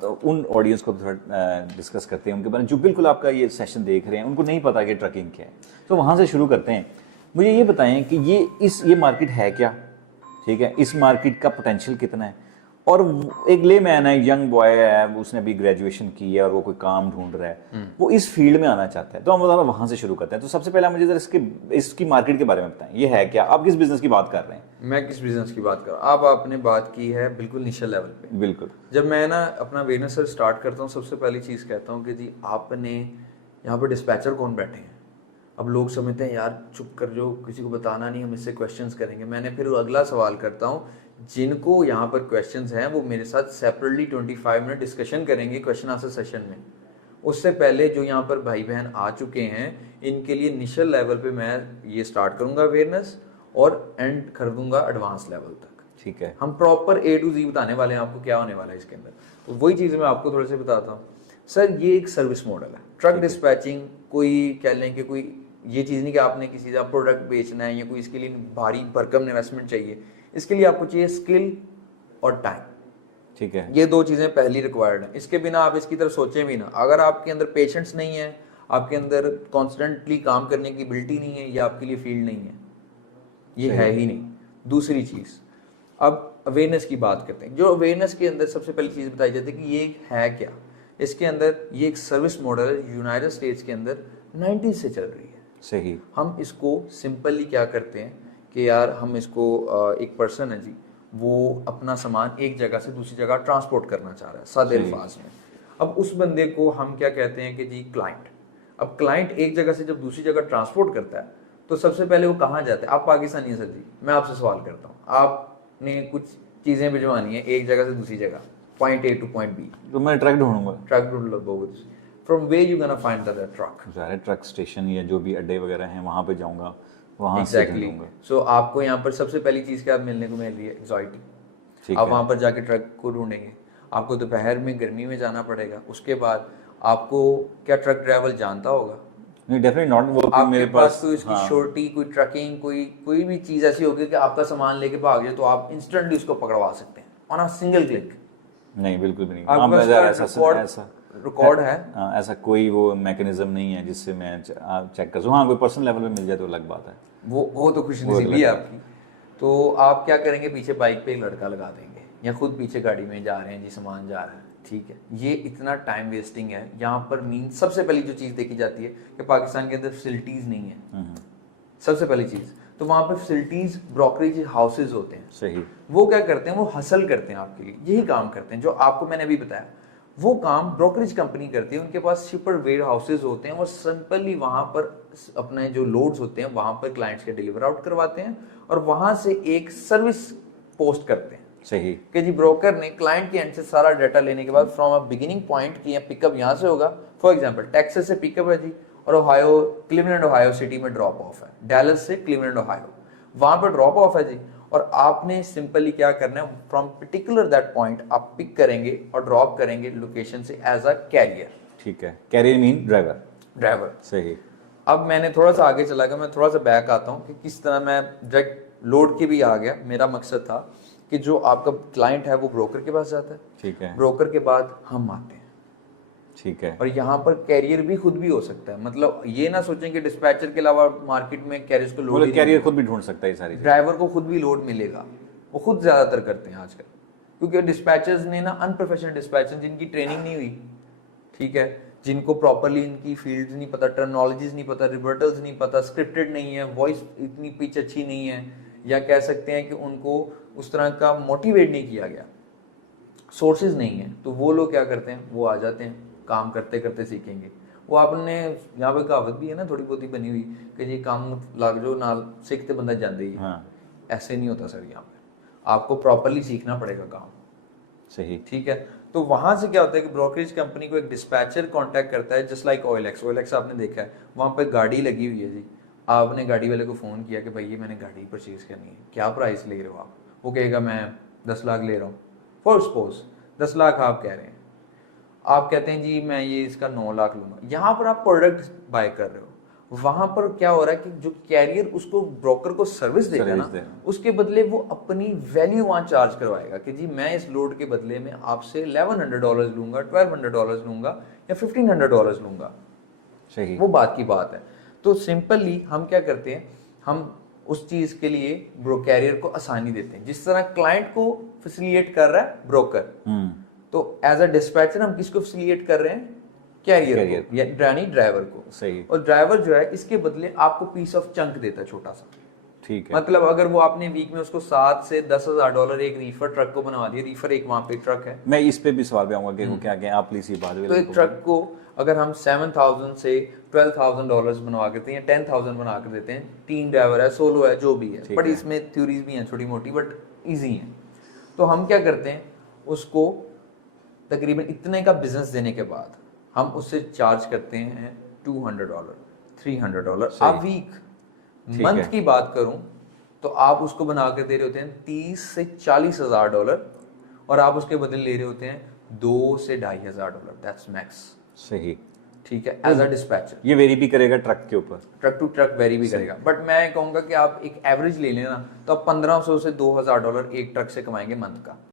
तो उन ऑडियंस को थोड़ा डिस्कस करते हैं उनके बारे में जो बिल्कुल आपका ये सेशन देख रहे हैं, उनको नहीं पता कि ट्रकिंग क्या है। तो वहाँ से शुरू करते हैं। मुझे ये बताएं कि ये मार्केट है क्या, ठीक है, इस मार्केट का पोटेंशियल कितना है, और एक लेमैन है, यंग बॉय है, उसने अभी ग्रेजुएशन की है और वो कोई काम ढूंढ रहा है, वो इस फील्ड में आना चाहता है, तो हम ज़रा वहाँ से शुरू करते हैं। तो सबसे पहले मुझे जरा इसकी मार्केट के बारे में बताएं, ये है क्या, आप किस बिजनेस की बात कर रहे हैं? मैं किस बिजनेस की बात कर रहा हूँ, आपने बात की है बिल्कुल निशल लेवल पे। बिल्कुल। जब मैं ना अपना अवेयरनेस स्टार्ट करता हूँ, सबसे पहली चीज़ कहता हूँ कि जी आपने यहाँ पर डिस्पैचर कौन बैठे हैं। अब लोग समझते हैं यार चुप कर, जो किसी को बताना नहीं, हम इससे क्वेश्चंस करेंगे। मैंने फिर अगला सवाल करता हूँ, जिनको यहाँ पर क्वेश्चंस हैं वो मेरे साथ सेपरेटली 25 मिनट डिस्कशन करेंगे क्वेश्चन आंसर सेशन में। उससे पहले जो यहाँ पर भाई बहन आ चुके हैं, इनके लिए इनिशियल लेवल पे मैं ये स्टार्ट करूँगा अवेयरनेस और एंड कर दूंगा एडवांस लेवल तक। ठीक है, हम प्रॉपर A to Z बताने वाले हैं आपको क्या होने वाला है इसके अंदर। तो वही चीज़ मैं आपको थोड़े से बताता हूँ। सर ये एक सर्विस मॉडल है ट्रक डिस्पैचिंग। कोई कह लें कि कोई ये चीज़ नहीं कि आपने किसी का प्रोडक्ट बेचना है या कोई इसके लिए भारी भरकम इन्वेस्टमेंट चाहिए। इसके लिए आपको चाहिए स्किल और टाइम। ठीक है, ये दो चीज़ें पहली रिक्वायर्ड हैं। इसके बिना आप इसकी तरफ सोचें भी ना। अगर आपके अंदर पेशेंस नहीं है, आपके अंदर कॉन्स्टेंटली काम करने की एबिलिटी नहीं है, ये आपके लिए फील्ड नहीं है, ये है ही नहीं। दूसरी चीज़, अब अवेयरनेस की बात करते हैं। जो अवेयरनेस के अंदर सबसे पहली चीज़ बताई जाती है कि ये है क्या। इसके अंदर ये एक सर्विस मॉडल है, यूनाइटेड स्टेट्स के अंदर 90 से चल रही है। सही। हम इसको सिंपली क्या करते हैं कि यार हम इसको एक पर्सन है जी, वो अपना सामान एक जगह से दूसरी जगह ट्रांसपोर्ट करना चाह रहा है सादे अल्फाज में। अब उस बंदे को हम क्या कहते हैं कि जी क्लाइंट। अब क्लाइंट एक जगह से जब दूसरी जगह ट्रांसपोर्ट करता है तो सबसे पहले वो कहाँ जाता है। आप पाकिस्तानी है सर जी, मैं आपसे सवाल करता हूँ, आपने कुछ चीज़ें भिजवानी है एक जगह से दूसरी जगह, point A to point B, तो मैं ट्रक ढूंढूंगा। ट्रक ढूंढ लो। From way you gonna find the truck. सारे ट्रक स्टेशन या जो भी अड्डे वगैरह हैं वहाँ पे जाऊंगा, वहाँ से एग्जैक्टली। ढूंढूंगा। सो आपको यहाँ पर सबसे पहली चीज़ क्या मिलने को मिल रही है, एग्जॉइटी। ठीक आप है, वहाँ पर जाके ट्रक को ढूंढेंगे। आपको दोपहर में गर्मी में जाना पड़ेगा। उसके बाद आपको क्या ट्रक ड्राइवर जानता होगा? नहीं, डेफिनेटली नॉट। वो आपके मेरे पास पास कोई उसकी श्योरिटी, कोई ट्रकिंग, कोई भी चीज़ ऐसी होगी कि आपका सामान लेके भाग जाए तो आप इंस्टेंटली उसको पकड़वा सकते हैं ऑन अ सिंगल क्लिक। नहीं, बिल्कुल भी नहीं। आपके पास रिकॉर्ड है। ऐसा कोई वो मैकेनिज्म नहीं है जिससे मैं चेक कर सकूँ। हाँ, कोई पर्सनल लेवल पे मिल जाए तो अलग बात है। वो तो खुशनसीबी है आपकी। तो आप क्या करेंगे, पीछे बाइक पे एक लड़का लगा देंगे या खुद पीछे गाड़ी में जा रहे हैं जी, सामान जा रहा है, ठीक है। ये इतना टाइम वेस्टिंग है यहाँ पर। मीन सबसे पहली जो चीज़ देखी जाती है कि पाकिस्तान के अंदर फैसिलिटीज़ नहीं है। सबसे पहली चीज़ तो वहाँ पर फैसिलिटीज़ ब्रोकरेज हाउसेज होते हैं। सही। वो क्या करते हैं, वो हसल करते हैं आपके लिए, यही काम करते हैं जो आपको मैंने अभी बताया। वो काम ब्रोकरेज कंपनी करती है। उनके पास शिपर वेयर हाउसेज होते हैं और सिंपली वहाँ पर अपने जो लोड्स होते हैं वहाँ पर क्लाइंट्स के डिलीवर आउट करवाते हैं और वहाँ से एक सर्विस पोस्ट करते हैं। सही। कि जी ब्रोकर ने क्लाइंट के एंड से सारा डाटा लेने के बाद फ्रॉम अ बिगिनिंग पॉइंट की पिकअप यहाँ से होगा। फॉर एग्जांपल टेक्सास से पिकअप है जी और ओहायो, क्लीवलैंड ओहायो सिटी में ड्रॉप ऑफ है। डैलस से क्लीवलैंड ओहायो, वहाँ पर ड्रॉप ऑफ है जी। और आपने सिंपली क्या करना है, फ्रॉम पर्टिकुलर दैट पॉइंट आप पिक करेंगे और ड्रॉप करेंगे लोकेशन से एज अ कैरियर। ठीक है, कैरियर मीन ड्राइवर। सही। अब मैंने थोड़ा सा आगे चला गया, मैं थोड़ा सा बैक आता हूँ कि किस तरह मैं डायरेक्ट लोड के भी आ गया। मेरा मकसद था कि जो आपका क्लाइंट है वो ब्रोकर के पास जाता है। ठीक है। ब्रोकर के बाद हम आते हैं। ठीक है। और यहाँ पर कैरियर भी खुद भी हो सकता है। मतलब ये ना सोचें कि डिस्पैचर के अलावा मार्केट में कैरियर को लोड, कैरियर खुद भी ढूंढ सकता है सारी। ड्राइवर को खुद भी लोड मिलेगा, वो खुद ज्यादातर करते हैं आजकल। क्योंकि डिस्पैचर्स ने ना, अनप्रोफेशनल डिस्पैचर जिनकी ट्रेनिंग नहीं हुई, ठीक है, जिनको प्रॉपरली इनकी फील्ड नहीं पता, टर्मिनोलॉजीज नहीं पता, रिवर्टल्स नहीं पता, स्क्रिप्टेड नहीं है, वॉइस इतनी पिच अच्छी नहीं है, या कह सकते हैं कि उनको उस तरह का मोटिवेट नहीं किया गया, सोर्सेज नहीं है, तो वो लोग क्या करते हैं, वो आ जाते हैं, काम करते करते सीखेंगे। वो आपने यहाँ पे कहावत भी है ना थोड़ी बहुत ही बनी हुई कि जी काम लग जाओ नाल सीखते बंदा जाते ही। हाँ। ऐसे नहीं होता सर, यहाँ पे आपको प्रॉपरली सीखना पड़ेगा काम। सही। ठीक है। तो वहां से क्या होता है कि ब्रोकरेज कंपनी को एक डिस्पैचर कांटेक्ट करता है, जस्ट लाइक OLX आपने देखा है, वहां पे गाड़ी लगी हुई है जी। आपने गाड़ी वाले को फोन किया कि भाई ये मैंने गाड़ी परचेज करनी है, क्या प्राइस ले रहे हो आप? वो कहेगा मैं 10 लाख ले रहा हूँ, फॉर सपोज 10 लाख आप कह रहे हैं। आप कहते हैं जी मैं ये इसका 9 लाख लूंगा। यहाँ पर आप प्रोडक्ट बाय कर रहे हो, वहां पर क्या हो रहा है कि जो कैरियर उसको ब्रोकर को सर्विस देगा सर्विस ना, दे रहा। उसके बदले वो अपनी वैल्यू वहां चार्ज करवाएगा कि जी मैं इस लोड के बदले में आपसे $1100 लूंगा, $1200 लूंगा या $1500 लूंगा। सही। वो बात की बात है। तो सिंपली हम क्या करते हैं, हम उस चीज के लिए कैरियर को आसानी देते हैं, जिस तरह क्लाइंट को फैसिलिटेट कर रहा है ब्रोकर, तो एज अ डिस्पैचर हम किसको फैसिलिटेट कर रहे हैं, कैरियर को, या यानी ड्राइवर को। सही। और ड्राइवर जो है इसके बदले आपको पीस ऑफ चंक देता है, छोटा सा। ठीक है। मतलब अगर वो आपने वीक में उसको $7,000 से $10,000 एक रीफर ट्रक को बनवा दिया, रीफर एक वहां पे ट्रक है, मैं इस पे भी सवाल पे आऊंगा कि वो क्या क्या, आप प्लीज ये बात तो एक ट्रक को अगर हम 7,000 से $12,000 बनवा के देते हैं, 10,000 बना कर देते हैं, 3 ड्राइवर है, सोलो है, जो भी है, बट इसमें थ्योरीज भी हैं छोटी मोटी, बट इजी है। तो हम क्या करते हैं, उसको तकरीबन इतने का बिजनेस देने के बाद हम उससे चार्ज करते हैं $200, $300 आ वीक। मंथ की बात करूं तो आप उसको बना कर दे रहे होते हैं $30,000 से $40,000, और आप उसके बदले ले रहे होते हैं $2,000 से $2,500, दैट्स मैक्स। सही। ठीक है, एज अ डिस्पैचर। ये वेरी भी करेगा ट्रक के ऊपर, ट्रक टू ट्रक वेरी भी करेगा, बट मैं कहूंगा कि आप एक एवरेज ले लेना तो आप $1,500 से $2,000 एक ट्रक से कमाएंगे मंथ का।